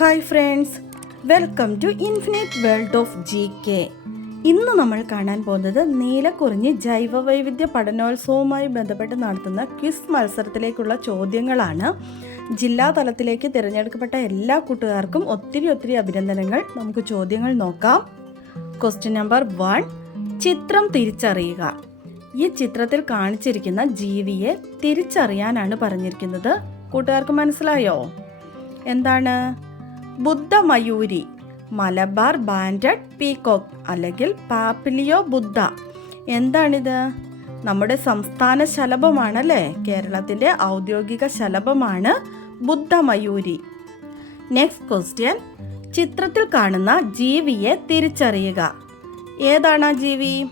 Hi friends welcome to infinite world of G K ഇന്ന് നമ്മൾ കാണാൻ പോകുന്നത് നീലക്കുറിഞ്ഞി ജൈവ വൈവിധ്യ പഠനോത്സവവുമായി ബന്ധപ്പെട്ട് നടത്തുന്ന ക്വിസ് മത്സരത്തിലേക്കുള്ള ചോദ്യങ്ങളാണ്. ജില്ലാ തലത്തിലേക്ക് തിരഞ്ഞെടുക്കപ്പെട്ട എല്ലാ കൂട്ടുകാർക്കും ഒത്തിരി ഒത്തിരി അഭിനന്ദനങ്ങൾ. നമുക്ക് ചോദ്യങ്ങൾ നോക്കാം. ക്വസ്റ്റ്യൻ നമ്പർ വൺ ചിത്രം തിരിച്ചറിയുക. ഈ ചിത്രത്തിൽ കാണിച്ചിരിക്കുന്ന ജീവിയെ തിരിച്ചറിയാനാണ് പറഞ്ഞിരിക്കുന്നത്. കൂട്ടുകാർക്ക് മനസ്സിലായോ? എന്താണ്? ബുദ്ധമയൂരി മലബാർ ബാൻഡഡ് പീകോക്ക് അല്ലെങ്കിൽ പാപ്പിലിയോ ബുദ്ധ. എന്താണിത്? നമ്മുടെ സംസ്ഥാന ശലഭമാണല്ലേ? കേരളത്തിന്റെ ഔദ്യോഗിക ശലഭമാണ് ബുദ്ധമയൂരി. നെക്സ്റ്റ് ക്വസ്റ്റ്യൻ ചിത്രത്തിൽ കാണുന്ന ജീവിയെ തിരിച്ചറിയുക. ഏതാണ് ജീവി?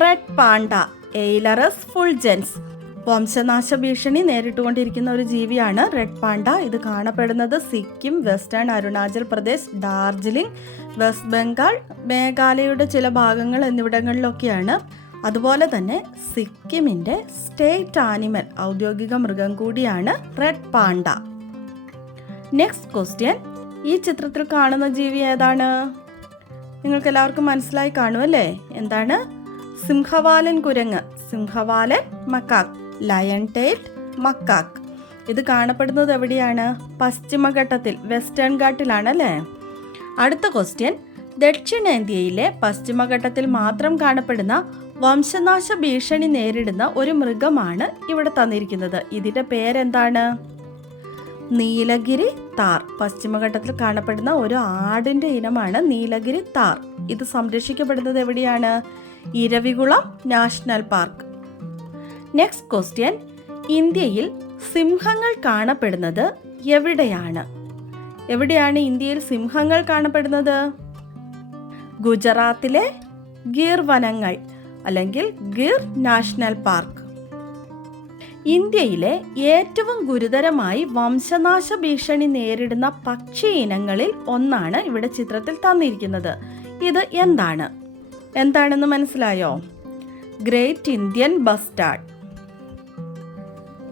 റെഡ് പാണ്ട എയ്ലറസ് ഫുൾജൻസ് വംശനാശ ഭീഷണി നേരിട്ടുകൊണ്ടിരിക്കുന്ന ഒരു ജീവിയാണ് റെഡ് പാണ്ട. ഇത് കാണപ്പെടുന്നത് സിക്കിം വെസ്റ്റേൺ അരുണാചൽ പ്രദേശ് ഡാർജിലിംഗ് വെസ്റ്റ് ബംഗാൾ മേഘാലയയുടെ ചില ഭാഗങ്ങൾ എന്നിവിടങ്ങളിലൊക്കെയാണ്. അതുപോലെ തന്നെ സിക്കിമിന്റെ സ്റ്റേറ്റ് ആനിമൽ ഔദ്യോഗിക മൃഗം കൂടിയാണ് റെഡ് പാണ്ട. Next question. ഈ ചിത്രത്തിൽ കാണുന്ന ജീവി ഏതാണ്? നിങ്ങൾക്ക് എല്ലാവർക്കും മനസ്സിലായി കാണുമല്ലേ എന്താണ്? സിംഹവാലൻ കുരങ്ങ്. സിംഹവാലൻ മക്കാക്ക് ലയൺ ടേറ്റ് മക്കാക്ക് ഇത് കാണപ്പെടുന്നത് എവിടെയാണ്? പശ്ചിമഘട്ടത്തിൽ വെസ്റ്റേൺ ഘാട്ടിലാണ് അല്ലേ അടുത്ത ക്വസ്റ്റ്യൻ ദക്ഷിണേന്ത്യയിലെ പശ്ചിമഘട്ടത്തിൽ മാത്രം കാണപ്പെടുന്ന വംശനാശ ഭീഷണി നേരിടുന്ന ഒരു മൃഗമാണ് ഇവിടെ തന്നിരിക്കുന്നത്. ഇതിന്റെ പേരെന്താണ്? നീലഗിരി താർ. പശ്ചിമഘട്ടത്തിൽ കാണപ്പെടുന്ന ഒരു ആടിന്റെ ഇനമാണ് നീലഗിരി താർ. ഇത് സംരക്ഷിക്കപ്പെടുന്നത് എവിടെയാണ്? Eravikulam National Park. Next question ഇന്ത്യയിൽ സിംഹങ്ങൾ കാണപ്പെടുന്നത് എവിടെയാണ്? എവിടെയാണ് ഇന്ത്യയിൽ സിംഹങ്ങൾ കാണപ്പെടുന്നത്? ഗുജറാത്തിലെ ഗീർ വനങ്ങൾ അല്ലെങ്കിൽ ഗീർ നാഷണൽ പാർക്ക്. ഇന്ത്യയിലെ ഏറ്റവും ഗുരുതരമായി വംശനാശ ഭീഷണി നേരിടുന്ന പക്ഷി ഇനങ്ങളിൽ ഒന്നാണ് ഇവിടെ ചിത്രത്തിൽ തന്നിരിക്കുന്നത്. ഇത് എന്താണ്? എന്താണെന്ന് മനസ്സിലായോ? Great Indian bustard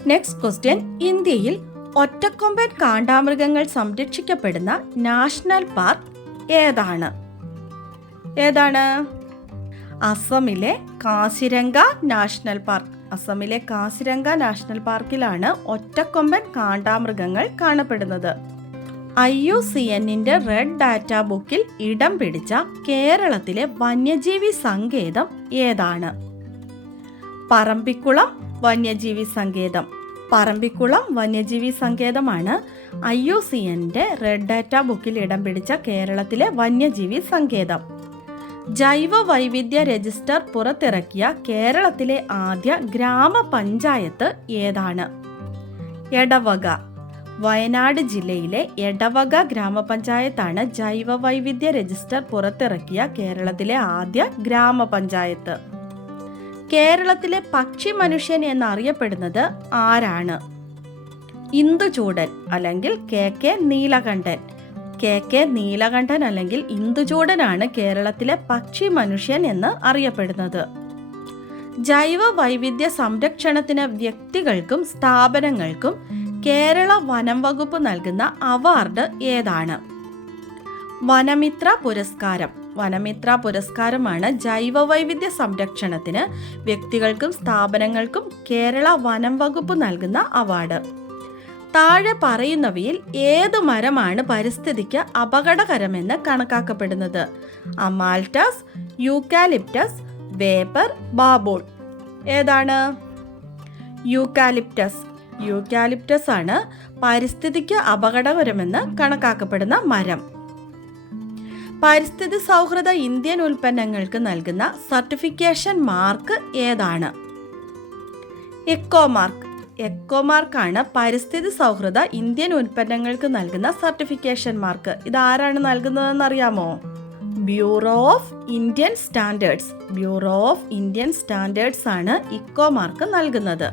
next question ഇന്ത്യയിൽ ഒറ്റക്കൊമ്പൻ കാണ്ടാമൃഗങ്ങൾ സംരക്ഷിക്കപ്പെടുന്ന നാഷണൽ പാർക്ക് ഏതാണ്? ഏതാണ്? അസമിലെ കാസിരംഗ നാഷണൽ പാർക്ക്. അസമിലെ കാസിരംഗ നാഷണൽ പാർക്കിലാണ് ഒറ്റക്കൊമ്പൻ കാണ്ടാമൃഗങ്ങൾ കാണപ്പെടുന്നത്. ഐ യു സി എന്നിന്റെ റെഡ് ഡാറ്റ ബുക്കിൽ ഇടം പിടിച്ച കേരളത്തിലെ വന്യജീവി സങ്കേതം ഏതാണ്? പറമ്പിക്കുളം വന്യജീവി സങ്കേതം. പറമ്പിക്കുളം വന്യജീവി സങ്കേതമാണ് ഐ യു സി എന്റെ റെഡ് ഡാറ്റ ബുക്കിൽ ഇടം പിടിച്ച കേരളത്തിലെ വന്യജീവി സങ്കേതം. ജൈവ വൈവിധ്യ രജിസ്റ്റർ പുറത്തിറക്കിയ കേരളത്തിലെ ആദ്യ ഗ്രാമപഞ്ചായത്ത് ഏതാണ്? എടവക. വയനാട് ജില്ലയിലെ എടവക ഗ്രാമപഞ്ചായത്താണ് ജൈവ വൈവിധ്യ രജിസ്റ്റർ പുറത്തിറക്കിയ കേരളത്തിലെ ആദ്യ ഗ്രാമപഞ്ചായത്ത് കേരളത്തിലെ പക്ഷി മനുഷ്യൻ എന്നറിയപ്പെടുന്നത് ആരാണ്? ഇന്ദുചൂടൻ അല്ലെങ്കിൽ K K Neelakandan. K K Neelakandan അല്ലെങ്കിൽ ഇന്ദുചൂടനാണ് കേരളത്തിലെ പക്ഷി മനുഷ്യൻ എന്ന് അറിയപ്പെടുന്നത്. ജൈവ വൈവിധ്യ സംരക്ഷണത്തിന് വ്യക്തികൾക്കും സ്ഥാപനങ്ങൾക്കും കേരള വനം വകുപ്പ് നൽകുന്ന അവാർഡ് ഏതാണ്? വനമിത്ര പുരസ്കാരം വനമിത്ര പുരസ്കാരമാണ് ജൈവ വൈവിധ്യ സംരക്ഷണത്തിന് വ്യക്തികൾക്കും സ്ഥാപനങ്ങൾക്കും കേരള വനം വകുപ്പ് നൽകുന്ന അവാർഡ്. താഴെ പറയുന്നവയിൽ ഏത് മരമാണ് പരിസ്ഥിതിക്ക് അപകടകരമെന്ന് കണക്കാക്കപ്പെടുന്നത്? അമാൽറ്റസ് യൂക്കാലിപ്റ്റസ് വേപ്പർ ബാബോൾ. ഏതാണ്? യൂക്കാലിപ്റ്റസ്. യൂക്കാലിപ്റ്റസ് ആണ് പരിസ്ഥിതിക്ക് അപകടകരമെന്ന് കണക്കാക്കപ്പെടുന്ന മരം. പരിസ്ഥിതി സൗഹൃദ ഇന്ത്യൻ ഉൽപ്പന്നങ്ങൾക്ക് നൽകുന്ന സർട്ടിഫിക്കേഷൻ മാർക്ക് ഏതാണ്? Eco mark. എക്കോ മാർക്കാണ് പരിസ്ഥിതി സൗഹൃദ ഇന്ത്യൻ ഉൽപ്പന്നങ്ങൾക്ക് നൽകുന്ന സർട്ടിഫിക്കേഷൻ മാർക്ക്. ഇത് ആരാണ് നൽകുന്നതെന്ന് അറിയാമോ? Bureau of Indian Standards Bureau of Indian Standards ആണ് ഇക്കോ മാർക്ക് നൽകുന്നത്.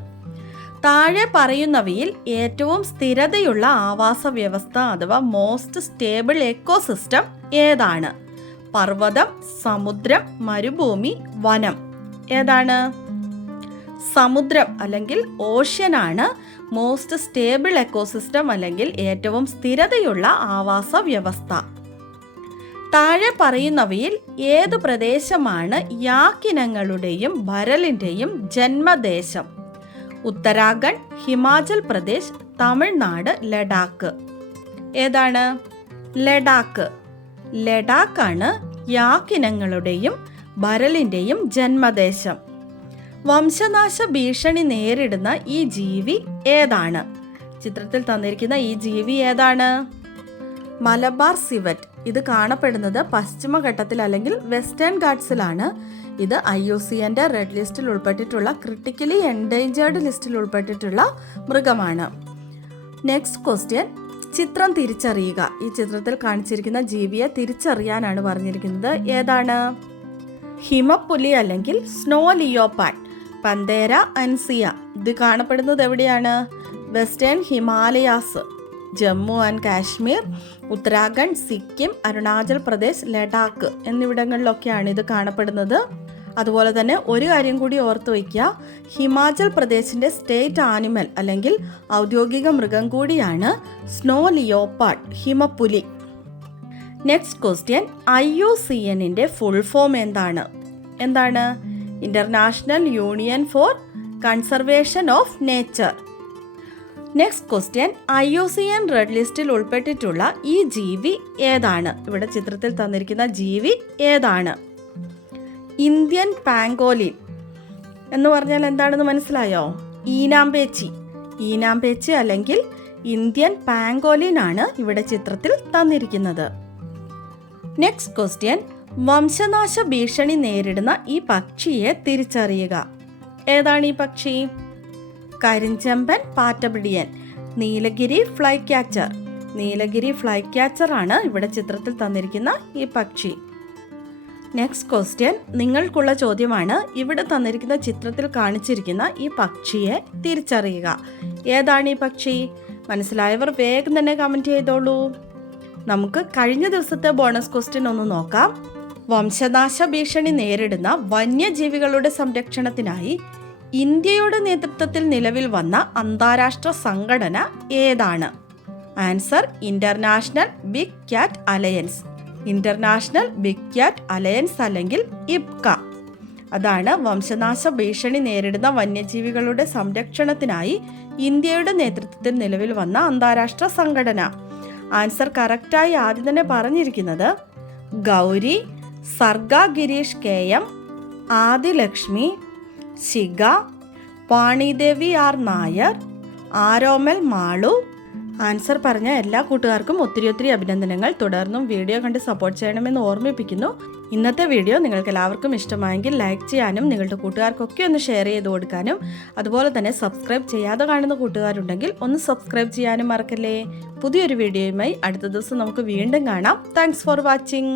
താഴെ പറയുന്നവയിൽ ഏറ്റവും സ്ഥിരതയുള്ള ആവാസ വ്യവസ്ഥ അഥവാ മോസ്റ്റ് സ്റ്റേബിൾ എക്കോസിസ്റ്റം ഏതാണ്? പർവതം സമുദ്രം മരുഭൂമി വനം. ഏതാണ്? സമുദ്രം അല്ലെങ്കിൽ ഓഷ്യനാണ് മോസ്റ്റ് സ്റ്റേബിൾ എക്കോസിസ്റ്റം അല്ലെങ്കിൽ ഏറ്റവും സ്ഥിരതയുള്ള ആവാസ വ്യവസ്ഥ. താഴെ പറയുന്നവയിൽ ഏത് പ്രദേശമാണ് യാക്കിനങ്ങളുടെയും ഭരലിന്റെയും ജന്മദേശം? ഉത്തരാഖണ്ഡ് ഹിമാചൽ പ്രദേശ് തമിഴ്നാട് ലഡാക്ക്. ഏതാണ്? ലഡാക്ക്. ലഡാക്കാണ് യാക്കിനങ്ങളുടെയും ഭരലിന്റെയും ജന്മദേശം. വംശനാശ ഭീഷണി നേരിടുന്ന ഈ ജീവി ഏതാണ്? ചിത്രത്തിൽ തന്നിരിക്കുന്ന ഈ ജീവി ഏതാണ്? മലബാർ സിവറ്റ്. ഇത് കാണപ്പെടുന്നത് പശ്ചിമഘട്ടത്തിൽ അല്ലെങ്കിൽ വെസ്റ്റേൺ ഗാർഡ്സിലാണ് ഇത് ഐ യു സി എന്റെ റെഡ് ലിസ്റ്റിൽ ഉൾപ്പെട്ടിട്ടുള്ള ക്രിട്ടിക്കലി എൻഡേഞ്ചേർഡ് ലിസ്റ്റിൽ ഉൾപ്പെട്ടിട്ടുള്ള മൃഗമാണ്. Next question. ചിത്രം തിരിച്ചറിയുക. ഈ ചിത്രത്തിൽ കാണിച്ചിരിക്കുന്ന ജീവിയെ തിരിച്ചറിയാനാണ് പറഞ്ഞിരിക്കുന്നത്. ഏതാണ്? ഹിമപ്പുലി അല്ലെങ്കിൽ സ്നോ ലിയോപാഡ്. പന്തേര അൻസിയ. ഇത് കാണപ്പെടുന്നത് എവിടെയാണ്? Western Himalayas Jammu and Kashmir Uttarakhand Sikkim Arunachal Pradesh Ladakh എന്നിവിടങ്ങളിലൊക്കെയാണ് ഇത് കാണപ്പെടുന്നത്. അതുപോലെ തന്നെ ഒരു കാര്യം കൂടി ഓർത്തു വയ്ക്കുക. ഹിമാചൽ പ്രദേശിന്റെ സ്റ്റേറ്റ് ആനിമൽ അല്ലെങ്കിൽ ഔദ്യോഗിക മൃഗം കൂടിയാണ് snow leopard ഹിമപ്പുലി. Next question I U C എന്നിന്റെ ഫുൾ ഫോം എന്താണ്? എന്താണ്? International union for conservation of nature next question I U C N red ലിസ്റ്റിൽ ഉൾപ്പെട്ടിട്ടുള്ള ഈ ജീവി ഏതാണ്? ഇവിടെ ചിത്രത്തിൽ തന്നിരിക്കുന്ന ജീവി ഏതാണ്? ഇന്ത്യൻ പാങ്കോലിൻ എന്ന് പറഞ്ഞാൽ എന്താണെന്ന് മനസ്സിലായോ? ഈനാമ്പേച്ചി. ഈനാമ്പേച്ചി അല്ലെങ്കിൽ ഇന്ത്യൻ പാങ്കോലിൻ ആണ് ഇവിടെ ചിത്രത്തിൽ തന്നിരിക്കുന്നത്. നെക്സ്റ്റ് ക്വസ്റ്റ്യൻ വംശനാശ ഭീഷണി നേരിടുന്ന ഈ പക്ഷിയെ തിരിച്ചറിയുക. ഏതാണ് ഈ പക്ഷി? കരിഞ്ചമ്പൻ പാറ്റപിടിയൻ. Nilgiri flycatcher. Nilgiri flycatcher ആണ് ഇവിടെ ചിത്രത്തിൽ തന്നിരിക്കുന്ന ഈ പക്ഷി. നെക്സ്റ്റ് ക്വസ്റ്റ്യൻ നിങ്ങൾക്കുള്ള ചോദ്യമാണ് ഇവിടെ തന്നിരിക്കുന്ന ചിത്രത്തിൽ കാണിച്ചിരിക്കുന്ന ഈ പക്ഷിയെ തിരിച്ചറിയുക. ഏതാണ് ഈ പക്ഷി? മനസ്സിലായവർ വേഗം തന്നെ കമന്റ് ചെയ്തോളൂ. നമുക്ക് കഴിഞ്ഞ ദിവസത്തെ ബോണസ് ക്വസ്റ്റ്യൻ ഒന്ന് നോക്കാം. വംശനാശ ഭീഷണി നേരിടുന്ന വന്യജീവികളുടെ സംരക്ഷണത്തിനായി ഇന്ത്യയുടെ നേതൃത്വത്തിൽ നിലവിൽ വന്ന അന്താരാഷ്ട്ര സംഘടന ഏതാണ്? Answer international big cat alliance international big alliance അല്ലെങ്കിൽ ഇബ്ക. അതാണ് വംശനാശ ഭീഷണി നേരിടുന്ന വന്യജീവികളുടെ സംരക്ഷണത്തിനായി ഇന്ത്യയുടെ നേതൃത്വത്തിൽ നിലവിൽ വന്ന അന്താരാഷ്ട്ര സംഘടന. ആൻസർ കറക്റ്റായി ആദ്യം തന്നെ പറഞ്ഞിരിക്കുന്നത് Gauri Sarga Girish K M Adilakshmi Shikha Panidevi R Nair Aromal Malu answer പറഞ്ഞ എല്ലാ കൂട്ടുകാർക്കും ഒത്തിരി ഒത്തിരി അഭിനന്ദനങ്ങൾ. തുടർന്നും വീഡിയോ കണ്ട് സപ്പോർട്ട് ചെയ്യണമെന്ന് ഓർമ്മിപ്പിക്കുന്നു. ഇന്നത്തെ വീഡിയോ നിങ്ങൾക്ക് എല്ലാവർക്കും ഇഷ്ടമായെങ്കിൽ ലൈക്ക് ചെയ്യാനും നിങ്ങളുടെ കൂട്ടുകാർക്കൊക്കെ ഒന്ന് ഷെയർ ചെയ്ത് കൊടുക്കാനും. അതുപോലെ തന്നെ സബ്സ്ക്രൈബ് ചെയ്യാതെ കാണുന്ന കൂട്ടുകാരുണ്ടെങ്കിൽ ഒന്ന് സബ്സ്ക്രൈബ് ചെയ്യാനും മറക്കല്ലേ. പുതിയൊരു വീഡിയോയുമായി അടുത്ത ദിവസം നമുക്ക് വീണ്ടും കാണാം. Thanks for watching